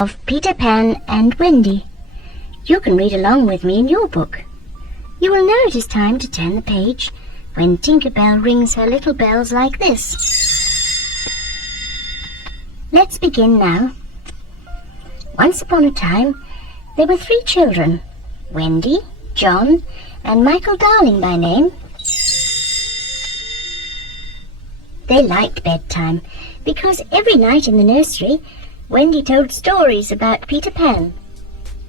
of Peter Pan and Wendy. You can read along with me in your book. You will know it is time to turn the page when Tinker Bell rings her little bells like this. Let's begin now. Once upon a time, there were 3 children, Wendy, John, and Michael Darling by name. They liked bedtime because every night in the nursery, Wendy told stories about Peter Pan.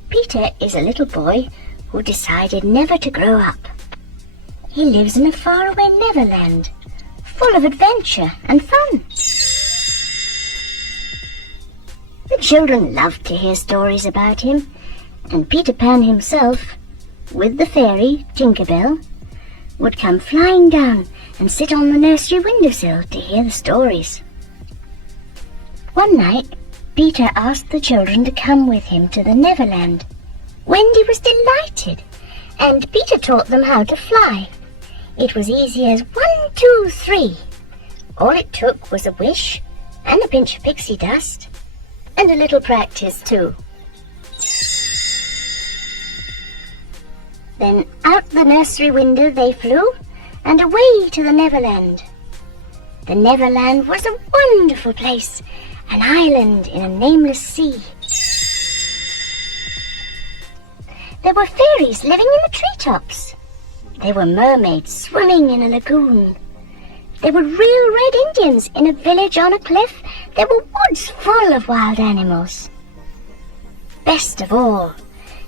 Peter is a little boy who decided never to grow up. He lives in a faraway Neverland, full of adventure and fun. The children loved to hear stories about him, and Peter Pan himself, with the fairy Tinker Bell, would come flying down and sit on the nursery windowsill to hear the stories. One night, Peter asked the children to come with him to the Neverland. Wendy was delighted, and Peter taught them how to fly. It was easy as 1, 2, 3. All it took was a wish and a pinch of pixie dust, and a little practice too. Then out the nursery window they flew, and away to the Neverland. The Neverland was a wonderful place, an island in a nameless sea. There were fairies living in the treetops. There were mermaids swimming in a lagoon. There were real red Indians in a village on a cliff. There were woods full of wild animals. Best of all,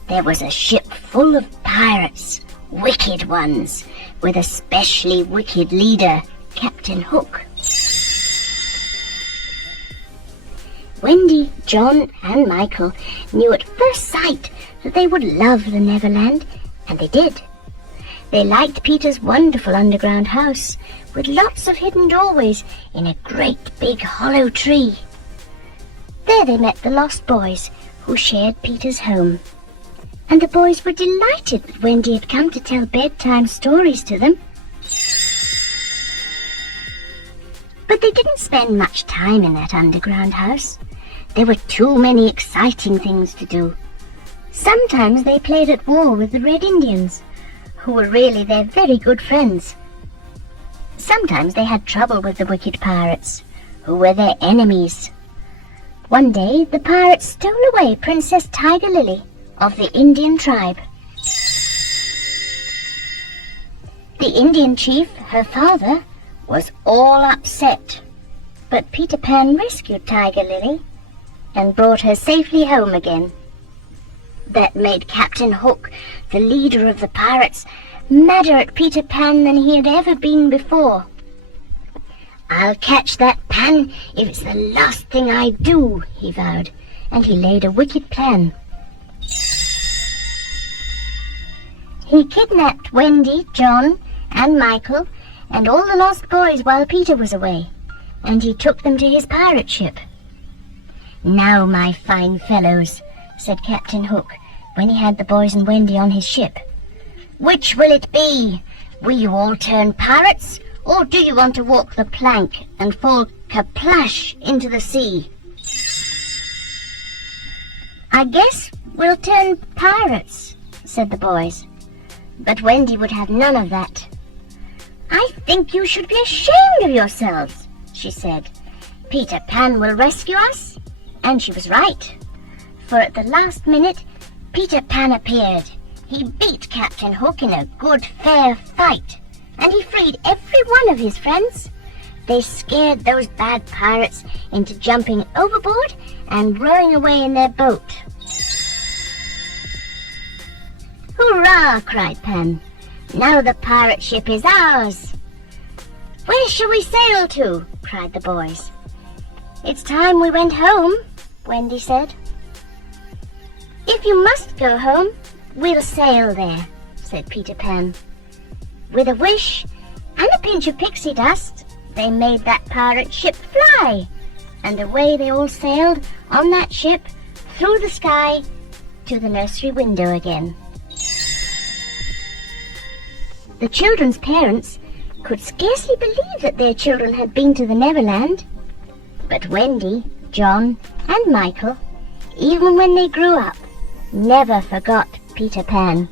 there was a ship full of pirates, wicked ones, with a specially wicked leader, Captain Hook. Wendy, John, and Michael knew at first sight that they would love the Neverland, and they did. They liked Peter's wonderful underground house, with lots of hidden doorways in a great big hollow tree. There they met the Lost Boys, who shared Peter's home. And the boys were delighted that Wendy had come to tell bedtime stories to them. But they didn't spend much time in that underground house. There were too many exciting things to do. Sometimes they played at war with the Red Indians, who were really their very good friends. Sometimes they had trouble with the wicked pirates, who were their enemies. One day the pirates stole away Princess Tiger Lily of the Indian tribe. The Indian chief, her father, was all upset, but Peter Pan rescued Tiger Lily and brought her safely home again. That made Captain Hook, the leader of the pirates, madder at Peter Pan than he had ever been before. "I'll catch that Pan if it's the last thing I do," he vowed, and he laid a wicked plan. He kidnapped Wendy, John, and Michael, and all the Lost Boys while Peter was away, and he took them to his pirate ship. "Now, my fine fellows," said Captain Hook, when he had the boys and Wendy on his ship, "which will it be? Will you all turn pirates, or do you want to walk the plank and fall kaplash into the sea?" "I guess we'll turn pirates," said the boys. But Wendy would have none of that. "I think you should be ashamed of yourselves," she said. "Peter Pan will rescue us." And she was right, for at the last minute, Peter Pan appeared. He beat Captain Hook in a good, fair fight, and he freed every one of his friends. They scared those bad pirates into jumping overboard and rowing away in their boat. "Hurrah!" cried Pan. "Now the pirate ship is ours." "Where shall we sail to?" cried the boys. "It's time we went home," Wendy said. "If you must go home, we'll sail there," said Peter Pan. With a wish and a pinch of pixie dust, they made that pirate ship fly, and away they all sailed on that ship through the sky to the nursery window again. The children's parents could scarcely believe that their children had been to the Neverland, but Wendy, John, and Michael even when they grew up, never forgot Peter Pan.